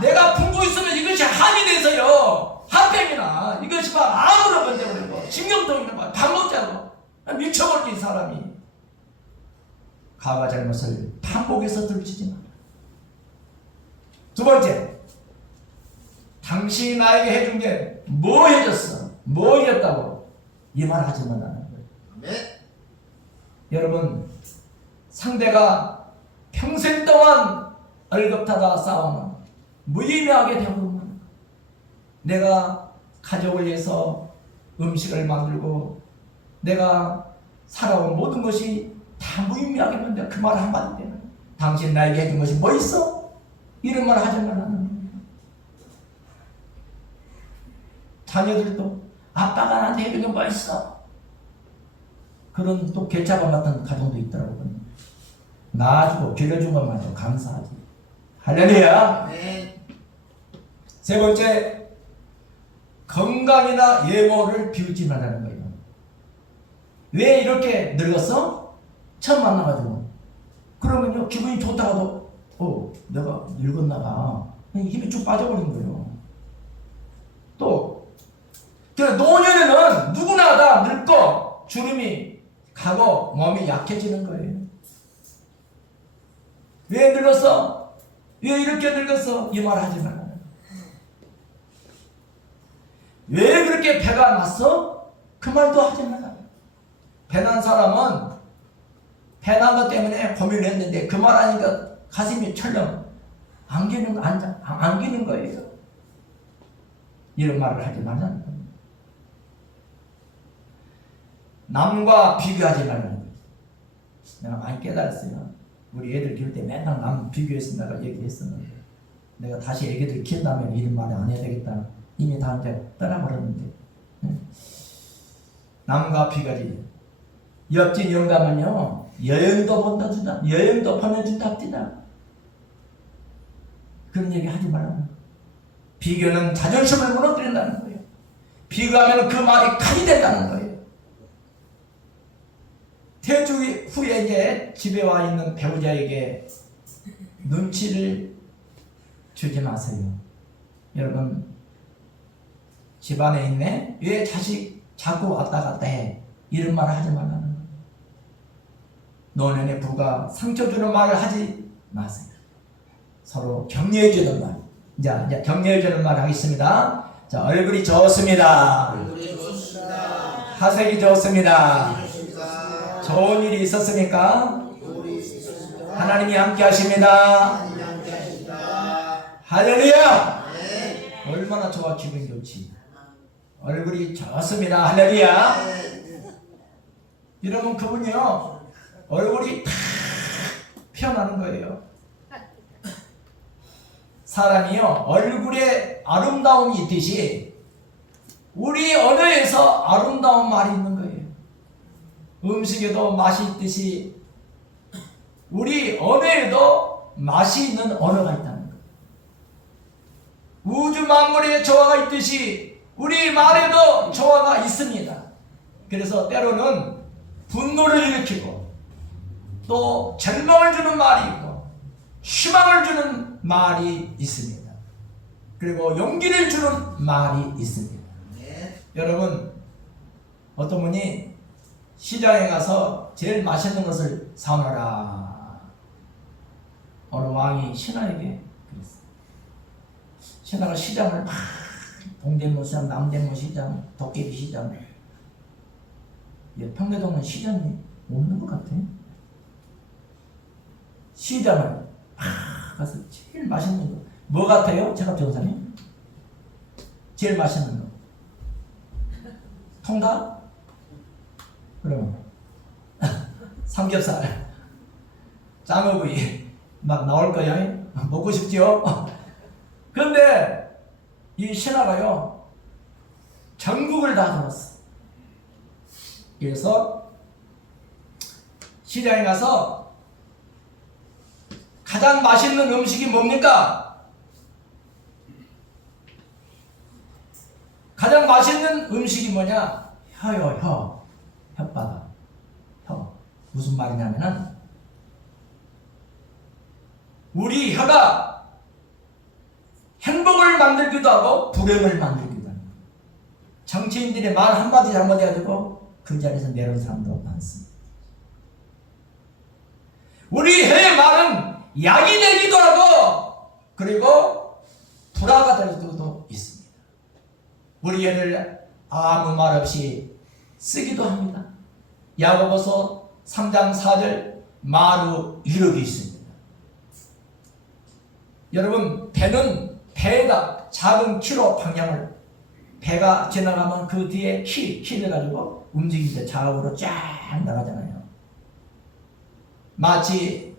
내가 품고 있으면 이것이 한이 돼서요. 한병이나 이것이 막 암으로 번져버리고 신경통이나 밥 먹자고 미쳐버린 사람이 과거 잘못을 반복해서 들추지 마. 두 번째, 당신이 나에게 해준 게 뭐 해줬어? 뭐 해줬다고? 이 말 하지 말라는 거예요. 아멘. 여러분, 상대가 평생 동안 얼겁하다 싸우면 무의미하게 되고, 내가 가족을 위해서 음식을 만들고 내가 살아온 모든 것이 다 무의미하게 되는데 그 말 한마디 때문에 당신 나에게 해준 것이 뭐 있어? 이런 말 하지 말라는 거예요. 자녀들도 아빠가 나한테 해준 게 뭐 있어? 그런 또 괴짜감 같은 가정도 있더라고요. 낳아주고 길러준 것만도 감사하지. 할렐루야. 아멘. 세 번째, 건강이나 예모를 비우지 말라는 거예요. 왜 이렇게 늙었어? 처음 만나가지고. 그러면요, 기분이 좋다가도, 내가 늙었나 봐. 힘이 쭉 빠져버린 거예요. 또, 노년에는 누구나 다 늙고, 주름이 가고, 몸이 약해지는 거예요. 왜 늙었어? 왜 이렇게 늙었어? 이 말 하지 말라. 왜 그렇게 배가 났어? 그 말도 하지 말라. 배난 사람은 배난 것 때문에 고민했는데 그 말 하니까 가슴이 철렁 안기는 거예요. 이런 말을 하지 말라는 거예요. 남과 비교하지 말라는 거예요. 내가 많이 깨달았어요. 우리 애들 키울 때 맨날 남 비교해서 내가 얘기했었는데 내가 다시 애기들 키운다면 이런 말을 안 해야 되겠다. 이미 다 이제 떠나버렸는데 남과 비교지. 옆집 영감은요 여행도 본다주다. 여행도 보내준답니다. 그런 얘기 하지 말라고. 비교는 자존심을 무너뜨린다는 거예요. 비교하면 그 말이 칼이 된다는 거예요. 퇴주 후에 이제 집에 와 있는 배우자에게 눈치를 주지 마세요. 여러분 집안에 있네? 왜 자식 자꾸 왔다 갔다 해? 이런 말을 하지 말라는 거예요. 노년의 부가 상처 주는 말을 하지 마세요. 서로 격려해 주는 말. 이제 격려해 주는 말 하겠습니다. 자, 얼굴이 좋습니다. 얼굴이 좋습니다. 하색이 좋습니다. 좋습니다. 좋은 일이 있었습니까? 우리 있습니다. 하나님이 함께 하십니다. 하나님 함께 하십니다. 할렐루야! 네. 얼마나 좋아, 기분 좋지. 얼굴이 좋습니다. 할렐루야! 여러분, 그분이요, 얼굴이 탁 피어나는 거예요. 사람이요, 얼굴에 아름다움이 있듯이 우리 언어에서 아름다운 말이 있는 거예요. 음식에도 맛이 있듯이 우리 언어에도 맛이 있는 언어가 있다는 거예요. 우주 만물에 조화가 있듯이 우리 말에도 조화가 있습니다. 그래서 때로는 분노를 일으키고 또 절망을 주는 말이 있고 희망을 주는 말이 있습니다. 그리고 용기를 주는 말이 있습니다. 네. 여러분, 어떤 분이 시장에 가서 제일 맛있는 것을 사오너라. 어느 왕이 신하에게 그랬어요. 신하가 시장을 막 동대문 시장, 남대문 시장, 도깨비 시장, 평내동은 시장이 없는 것 같아요. 시장을 막 가서 제일 맛있는 거 뭐 같아요? 제가 정사님 제일 맛있는 거 통닭? 그럼 삼겹살, 장어구이 막 나올 거야. 먹고 싶지요? 근데 이 신하가요 전국을 다 돌았어. 그래서 시장에 가서 가장 맛있는 음식이 뭡니까? 가장 맛있는 음식이 뭐냐? 혀요, 혀. 혓바닥. 혀. 무슨 말이냐면은 우리 혀가 행복을 만들기도 하고 불행을 만들기도 합니다. 정치인들의 말 한마디 잘못해가지고 그 자리에서 내려온 사람도 많습니다. 우리 혀의 말은 약이 되기도 하고 그리고 불화가 될 수도 있습니다. 우리 혀를 아무 말 없이 쓰기도 합니다. 야고보서 3장 4절 마루 이룩이 있습니다. 여러분, 배는 배에다 작은 키로 방향을 배가 지나가면 그 뒤에 키를 가지고 움직일 때 좌우로 쫙 나가잖아요. 마치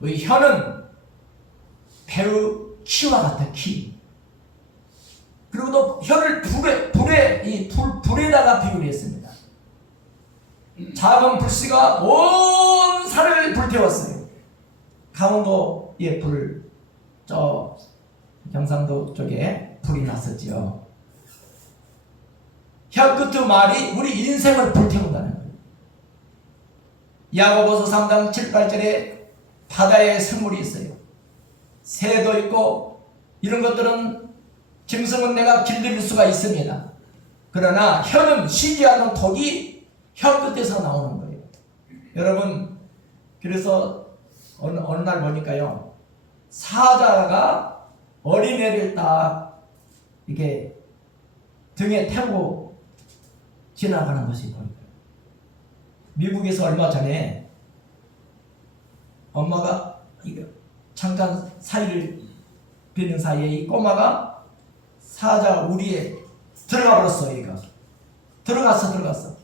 우리 혀는 배의 키와 같아. 키. 그리고 또 혀를 불에다가 비유를 했습니다. 작은 불씨가 온 산을 불태웠어요. 강원도에 저 경상도 쪽에 불이 났었죠. 혀 끝의 말이 우리 인생을 불태운다는 거예요. 야고보서 3장 7, 8절에 바다에 생물이 있어요. 새도 있고 이런 것들은 짐승은 내가 길들일 수가 있습니다. 그러나 혀는 쉬지 않는 독이 혀 끝에서 나오는 거예요. 여러분, 그래서 어느 날 보니까요, 사자가 어린애를 딱 이렇게 등에 태우고 지나가는 것이 보여요. 미국에서 얼마 전에 엄마가 잠깐 사이를 비는 사이에 이 꼬마가 사자 우리에 들어가 버렸어. 얘가 들어갔어.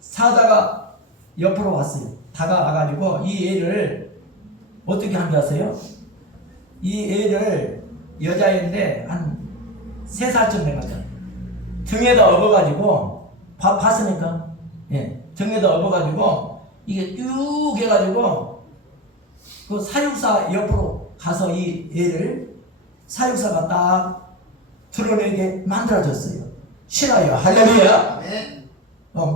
사자가 옆으로 왔어요. 다가와가지고 이 애를 어떻게 한 줄 아세요? 이 애를 여자인데 한 3살쯤 돼가지고 등에다 업어가지고 봤습니까? 예, 등에다 업어가지고 이게 쭉 해가지고 그 사육사 옆으로 가서 이 애를 사육사가 딱 드러내게 만들어졌어요. 싫어요. 할렐루야. 아멘.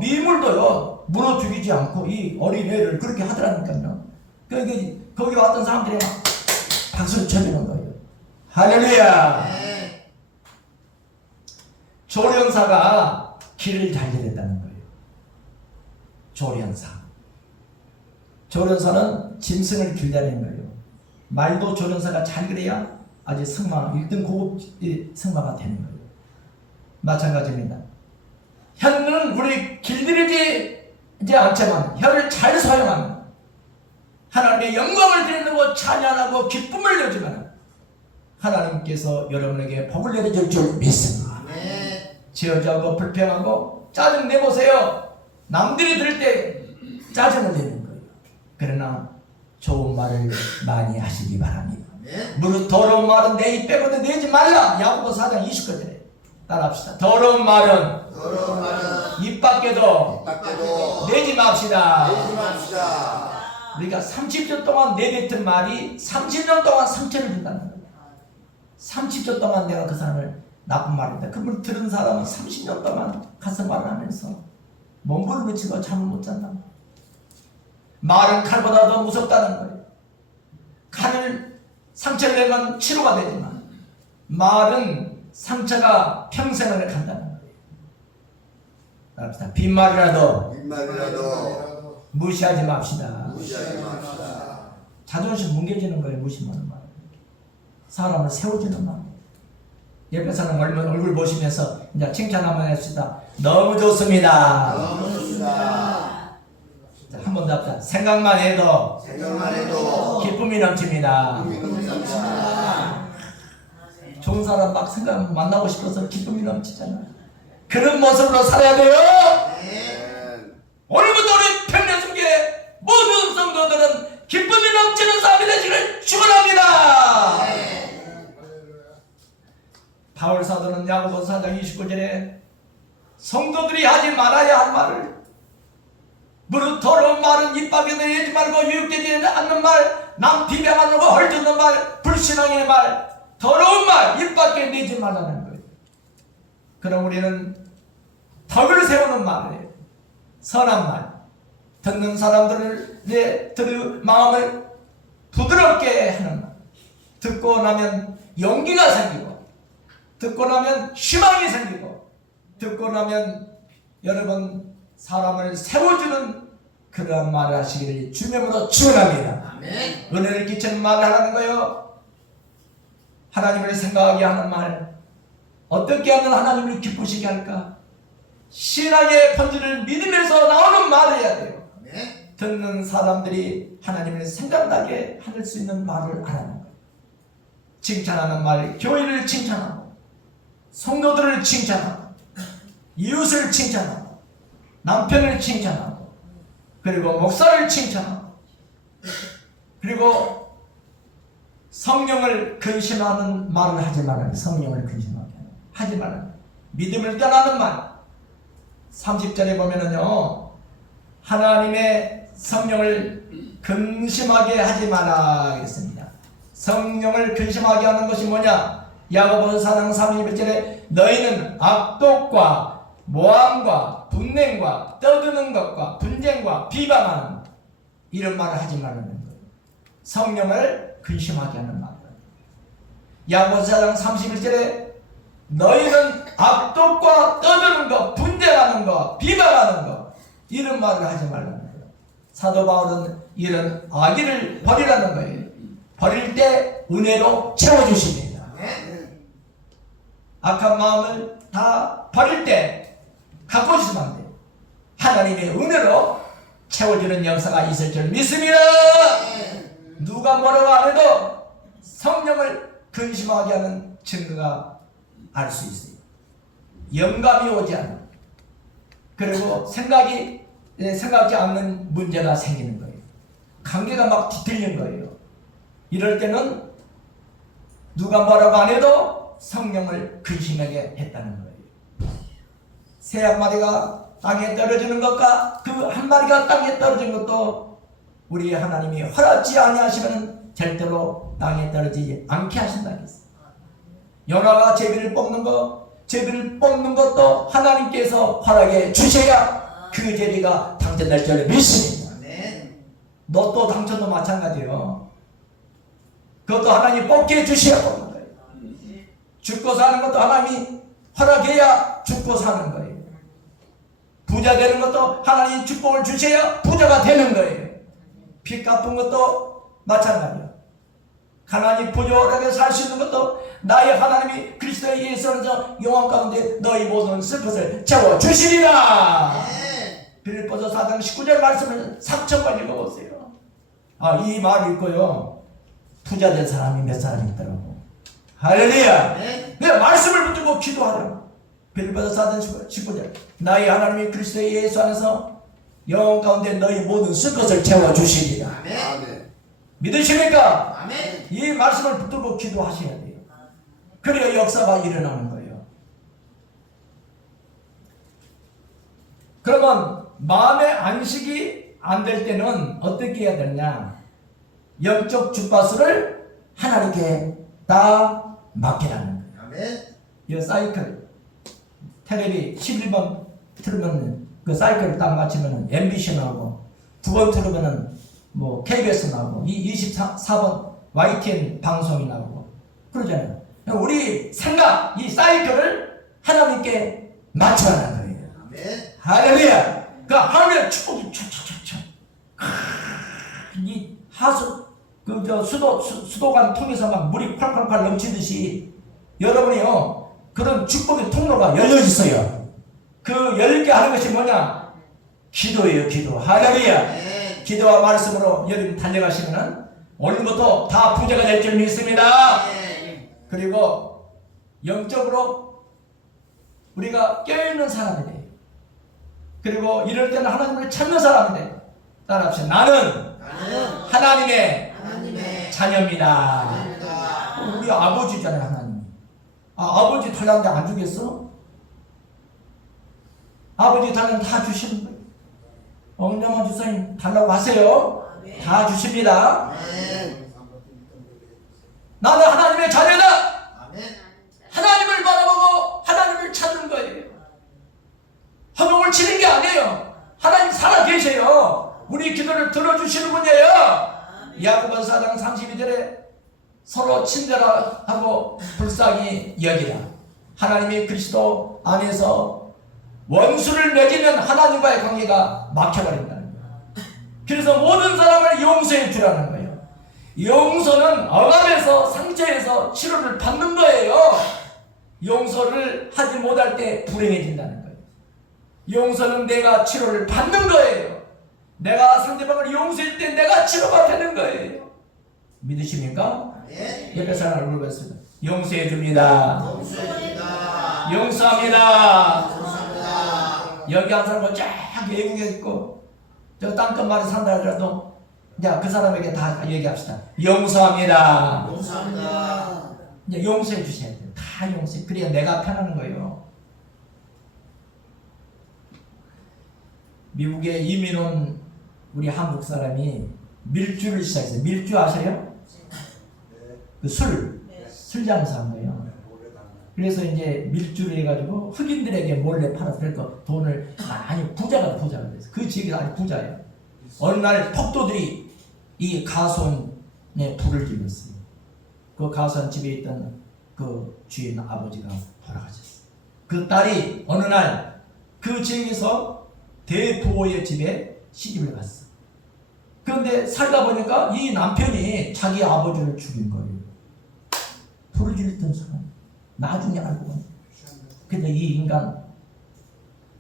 미물도요 문어 죽이지 않고 이 어린 애를 그렇게 하더라니까요. 그러니까 거기 왔던 사람들이 막 박수를 쳐주는 거예요. 할렐루야. 아멘. 조련사가 길을 잘 들였다는 거예요. 조련사. 조련사는 짐승을 길다는 거예요. 말도 조련사가 잘 그래야 아주 승마 1등 고급 승마가 되는 거예요. 마찬가지입니다. 혀는 우리 길들이지 않지만 혀를 잘 사용하는 하나님의 영광을 드리고 찬양하고 기쁨을 내지만 하나님께서 여러분에게 복을 내려줄 줄 믿습니다. 아멘. 지어져고 불평하고 짜증 내보세요. 남들이 들을 때 짜증을 내는 거예요. 그러나 좋은 말을 많이 하시기 바랍니다. 아멘. 무릇 더러운 말은 내 입 빼고도 내지 말라. 야고보 4장 29절에 따라합시다. 더러운 말은 더러운 말은 입 밖에도 밖에도 내지 맙시다. 내지 맙시다. 우리가 30년 동안 내뱉은 말이 30년 동안 상처를 준다는 거예요. 30년 동안 내가 그 사람을 나쁜 말인데 그걸 들은 사람은 30년 동안 가슴말을 하면서 몸부림치고 잠을 못 잔다. 말은 칼보다 더 무섭다는 거예요. 칼을 상처를 내면 치료가 되지만 말은 상처가 평생을 간다는 거예요. 따라합시다. 빈말이라도 빈말이라도 무시하지 맙시다. 무시하지 맙시다. 자존심 뭉개지는 거예요. 무시하는 말. 사람을 세워주는 말. 옆에 사람 얼굴 보시면서 이제 칭찬 한번 합시다. 너무 좋습니다. 너무 좋습니다. 한 번 더 합시다. 생각만 해도 생각만 해도 기쁨이 넘칩니다. 기쁨이 넘칩니다. 좋은 사람 막 생각 만나고 싶어서 기쁨이 넘치잖아. 그런 모습으로 살아야 돼요. 아멘. 오늘부터 우리 평내중계 모든 성도들은 기쁨이 넘치는 삶이 되시길 축원합니다. 바울 사도는 야고보 4장 29절에 성도들이 하지 말아야 할 말을 무릇 더러운 말은 입 밖에 내지 말고 유익되지 않는 말, 남 비방하는 거 헐뜯는 말, 불신앙의 말, 더러운 말 입 밖에 내지 말라는 거예요. 그럼 우리는 덕을 세우는 말이에요. 선한 말, 듣는 사람들의 마음을 부드럽게 하는 말. 듣고 나면 용기가 생기고, 듣고 나면 희망이 생기고, 듣고 나면 여러분 사람을 세워주는 그러한 말을 하시기를 주님으로 축원합니다. 아멘. 은혜를 끼치는 말을 하라는 거예요. 하나님을 생각하게 하는 말, 어떻게 하면 하나님을 기쁘시게 할까? 신앙의 편지를 믿으면서 나오는 말을 해야 돼요. 아멘. 듣는 사람들이 하나님을 생각나게 할 수 있는 말을 하라는 거예요. 칭찬하는 말, 교회를 칭찬하고 성도들을 칭찬하고 이웃을 칭찬하고 남편을 칭찬하고 그리고 목사를 칭찬하고 그리고 성령을 근심하는 말을 하지 말아요. 성령을 근심하게 하지 말아요. 믿음을 떠나는 말. 30절에 보면은요, 하나님의 성령을 근심하게 하지 마라 그랬습니다. 성령을 근심하게 하는 것이 뭐냐? 야고보 4장 31절에 너희는 악독과 모함과 분냉과 떠드는 것과 분쟁과 비방하는 이런 말을 하지 말라는 거예요. 성령을 근심하게 하는 말. 야고보 4장 31절에 너희는 악독과 떠드는 것, 분쟁하는 것, 비방하는 것 이런 말을 하지 말라는 거예요. 사도 바울은 이런 악의를 버리라는 거예요. 버릴 때 은혜로 채워주십니다. 악한 마음을 다 버릴 때 갖고 있으면 안 돼요. 하나님의 은혜로 채워주는 역사가 있을 줄 믿습니다. 누가 뭐라고 안 해도 성령을 근심하게 하는 증거가 알 수 있어요. 영감이 오지 않아. 그리고 생각지 않는 문제가 생기는 거예요. 관계가 막 뒤틀린 거예요. 이럴 때는 누가 뭐라고 안 해도 성령을 근심하게 했다는 거예요. 새 한 마리가 땅에 떨어지는 것과 그 한 마리가 땅에 떨어진 것도 우리 하나님이 허락지 아니하시면 절대로 땅에 떨어지지 않게 하신다 했어요. 요나가 제비를 뽑는 것도 하나님께서 허락해 주셔야 그 제비가 당첨될 줄 믿습니다. 너또 당첨도 마찬가지예요. 그것도 하나님 뽑게 해주셔야 뽑는 거예요. 죽고 사는 것도 하나님이 허락해야 죽고 사는 거예요. 부자 되는 것도 하나님 축복을 주셔야 부자가 되는 거예요. 빚 갚은 것도 마찬가지예요. 하나님 부유하게 살 수 있는 것도 나의 하나님이 그리스도 예수께서 영원 가운데 너희 모든 슬픔을 채워주시리라. 빌립보서 4장 19절 말씀을 3천번 읽어보세요. 이 말 읽고요. 부자 된 사람이 몇 사람 있더라고. 할렐루야. 내가 말씀을 붙들고 기도하라. 빌립보서 4장 19절 나의 하나님이 그리스도 예수 안에서 영원 가운데 너희 모든 슬픔을 채워주시리라. 믿으십니까? 이 말씀을 붙들고 기도하셔야 돼요. 그래야 역사가 일어나는 거예요. 그러면 마음의 안식이 안 될 때는 어떻게 해야 되느냐? 영적 주파수를 하나님께 다 맡기라는 거예요. 이 사이클 텔레비 11번 틀으면 그 사이클을 딱 맞추면 MBC 나오고 9번 틀으면 뭐 KBS 나오고 24번 YTN 방송이 나오고 그러잖아요. 우리 생각 이 사이클을 하나님께 맞춰라는 거예요. 할렐루야. 그러니까 하나님의 축복이 촥촥촥촥 이 하수 수도관 통해서 막 물이 콸콸콸 넘치듯이 여러분이요 그런 축복의 통로가 열려 있어요. 그 열게 하는 것이 뭐냐? 기도예요. 기도. 할렐루야. 기도와 말씀으로 여러분 달려가시면은 오늘부터 다 부자가 될 줄 믿습니다. 그리고 영적으로 우리가 깨어있는 사람이 돼요. 그리고 이럴 때는 하나님을 찾는 사람이 돼요. 따라합시다. 나는 하나님의 자녀입니다. 우리 아버지잖아요. 하나님. 아버지 달라는데 안 주겠어? 아버지 달라면 다 주시는 거예요. 엉뚱한 주사님 달라고 하세요. 다 주십니다. 나는 하나님의 자녀다. 하나님을 바라보고 하나님을 찾는 거예요. 허공을 치는 게 아니에요. 하나님 살아계세요. 우리 기도를 들어주시는 분이에요. 야고보서 4장 32절에 서로 친절하고 불쌍히 여기라. 하나님이 그리스도 안에서 원수를 맺으면 하나님과의 관계가 막혀버린다는 거예요. 그래서 모든 사람을 용서해 주라는 거예요. 용서는 억압에서 상처에서 치료를 받는 거예요. 용서를 하지 못할 때 불행해진다는 거예요. 용서는 내가 치료를 받는 거예요. 내가 상대방을 용서할 때 내가 치료가 되는 거예요. 믿으십니까? 옆에 사람을 물어봤습니다. 용서해 줍니다. 용서합니다. 여기 한 사람은 쫙 외국에 있고 저 땅끝 마을에 산다 하더라도 이제 그 사람에게 다 얘기합시다. 용서합니다. 이제 용서해 주셔야 돼요. 다 용서해. 그래야 내가 편하는 거예요. 미국에 이민 온 우리 한국 사람이 밀주를 시작했어요. 밀주 아세요? 그 술 장사한 거예요. 그래서 이제 밀주를 해가지고 흑인들에게 몰래 팔아서 그러니까 돈을 많이 부자가 됐어요. 그 지역이 아주 부자예요. 어느 날 폭도들이 이 가수원에 불을 질렀어요. 그 가수원 집에 있던 그 주인 아버지가 돌아가셨어요. 그 딸이 어느 날 그 지역에서 대부호의 집에 시집을 갔어. 그런데 살다 보니까 이 남편이 자기 아버지를 죽인 거예요. 불을 지르던 사람. 나중에 알고 보니. 근데 이 인간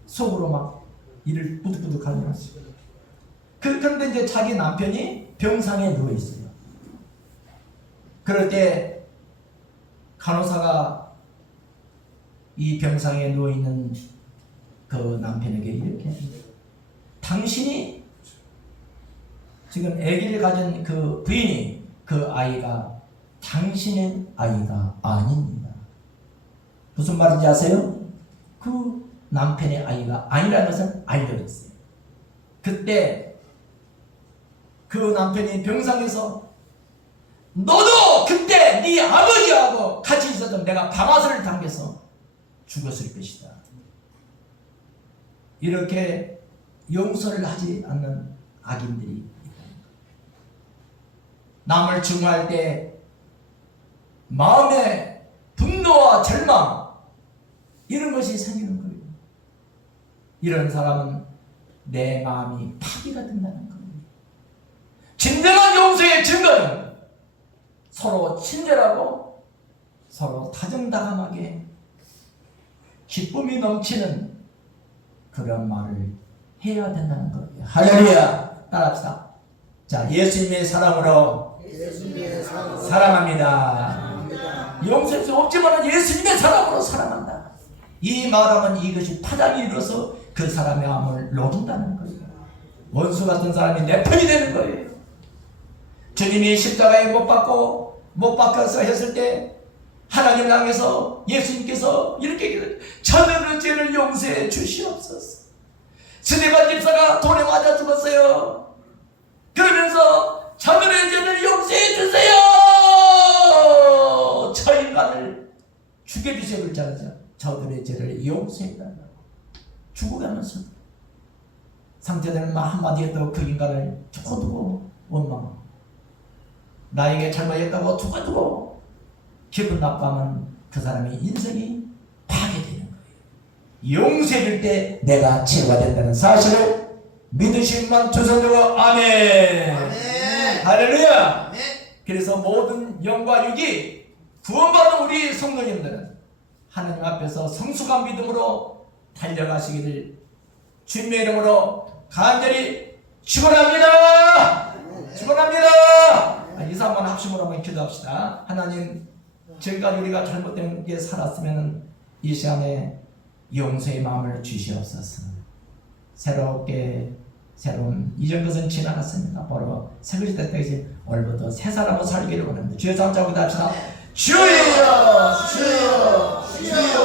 속으로 막 이를 뿌득뿌득 하는 거예요. 그런데 이제 자기 남편이 병상에 누워 있어요. 그럴 때 간호사가 이 병상에 누워 있는 그 남편에게 이렇게 당신이 지금 아기를 가진 그 부인이 그 아이가 당신의 아이가 아닙니다. 무슨 말인지 아세요? 그 남편의 아이가 아니라는 것을 알려줬어요. 그때 그 남편이 병상에서 너도 그때 네 아버지하고 같이 있었던 내가 방아쇠를 당겨서 죽었을 것이다. 이렇게 용서를 하지 않는 악인들이 있다. 남을 증오할 때 마음에 분노와 절망 이런 것이 생기는 거예요. 이런 사람은 내 마음이 파괴가 된다는 거예요. 진정한 용서의 증거는 서로 친절하고 서로 다정다감하게 기쁨이 넘치는 그런 말을 해야 된다는 거예요. 할렐루야. 따라합시다. 자, 예수님의 사랑으로 예수님의 사랑으로 사랑합니다. 용서할 수 없지만 예수님의 사랑으로 사랑한다. 이 말하면 이것이 파장이 일어서 그 사람의 마음을 녹인다는 거예요. 원수 같은 사람이 내 편이 되는 거예요. 주님이 십자가에 못 박혀서 했을 때 하나님을 향해서 예수님께서 이렇게 저들의 죄를 용서해 주시옵소서. 스데반 집사가 돌에 맞아 죽었어요. 그러면서 저들의 죄를 용서해 주세요. 저 인간을 죽여주세요. 그러잖아요. 저들의 죄를 용서해 달라고. 죽어가면서 상태되는 말 한마디 해도 그 인간을 두고두고 원망하고 나에게 잘못했다고 두고두고 기분 나빠하면 그 사람의 인생이 파괴되는 거예요. 용서해줄 때 내가 치유가 된다는 사실을 믿으시면 조선적으로 아멘. 아멘. 할렐루야. 아멘. 그래서 모든 영과 육이 구원받은 우리 성도님들은 하나님 앞에서 성숙한 믿음으로 달려가시기를 주님의 이름으로 간절히 축원합니다. 축원합니다. 이사 한번 합심으로 한번 기도합시다. 하나님, 지금까지 우리가 잘못된 게 살았으면 이 시간에 용서의 마음을 주시옵소서. 새로운 이전 것은 지나갔습니다. 바로 새 것이 됐다 이제 오늘부터 새 사람으로 살기를 원합니다. 주여 잠자고 합시다. 주여 주여 주여.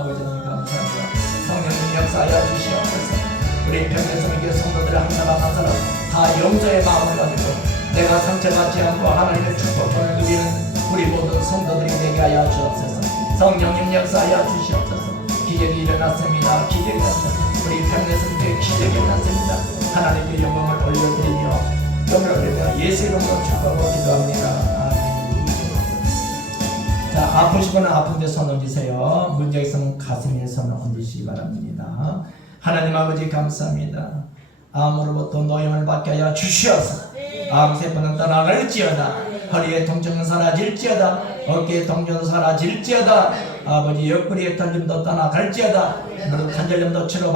아버지님 감사합니다. 성령님 역사하여 주시옵소서. 우리 평생성에게 성도들 한 사람 한 사람 다 용서의 마음을 가지고 내가 상처받지 않고 하나님의 축복을 누리는 우리 모든 성도들이 되게 하여 주옵소서. 성령님 역사하여 주시옵소서. 기적이 일어났습니다. 기적이 일어났습니다. 우리 평생성에게 기적이 일어났습니다. 하나님께 영광을 올려드리며 영광을 올리며 예수 이름으로 축복하고 기도합니다. 아멘. 자, 아프신 분은 아픈데 손 얹으세요. 문제 있으면 가슴에 손을 얹으시기 바랍니다. 하나님 아버지 감사합니다. 암으로부터 노임을 받게 하여 주시옵소서. 암세포는 떠나갈지어다. 허리에 통증은 사라질지어다. 어깨에 통증은 사라질지어다. 아버지 옆구리에 통증도 떠나갈지어다. 무릎 관절염도 치료